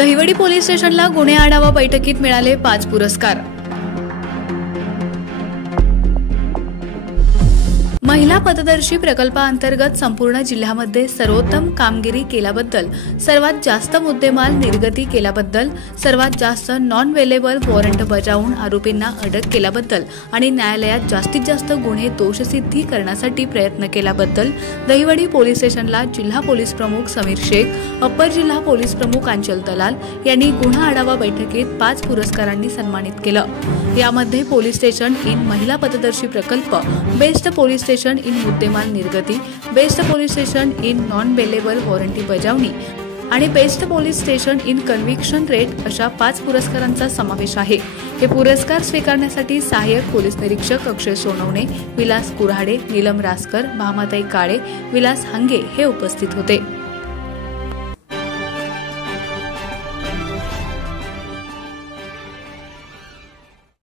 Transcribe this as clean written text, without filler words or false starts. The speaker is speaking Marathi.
दहिवडी पोलीस स्टेशनला गुन्हे आढावा बैठकीत मिळाले 5 पुरस्कार। महिला पथदर्शी प्रकल्पाअंतर्गत संपूर्ण जिल्ह्यामध्ये सर्वोत्तम कामगिरी केल्याबद्दल, सर्वात जास्त मुद्देमाल निर्गती केल्याबद्दल, सर्वात जास्त नॉन वेलेबल वॉरंट बजावून आरोपींना अटक केल्याबद्दल आणि न्यायालयात जास्तीत जास्त गुन्हे दोषसिद्धी करण्यासाठी प्रयत्न केल्याबद्दल दहिवडी पोलीस स्टेशनला जिल्हा पोलीस प्रमुख समीर शेख, अप्पर जिल्हा पोलीस प्रमुख अंचल दलाल यांनी गुन्हा आढावा बैठकीत 5 पुरस्कारांनी सन्मानित केलं। यामध्ये पोलीस स्टेशन इन महिला पथदर्शी प्रकल्प, बेस्ट पोलीस स्टेशन इन मुद्देमाल निर्गती, best police station in non bailable warranty बजावणी आणि best police station in conviction rate अशा 5 पुरस्कारांचा समावेश आहे। हे पुरस्कार स्वीकारण्यासाठी सहाय्यक पोलीस निरीक्षक अक्षय सोनवणे, विलास कुऱ्हाडे, नीलम रासकर, भामाताई काळे, विलास हंगे हे उपस्थित होते।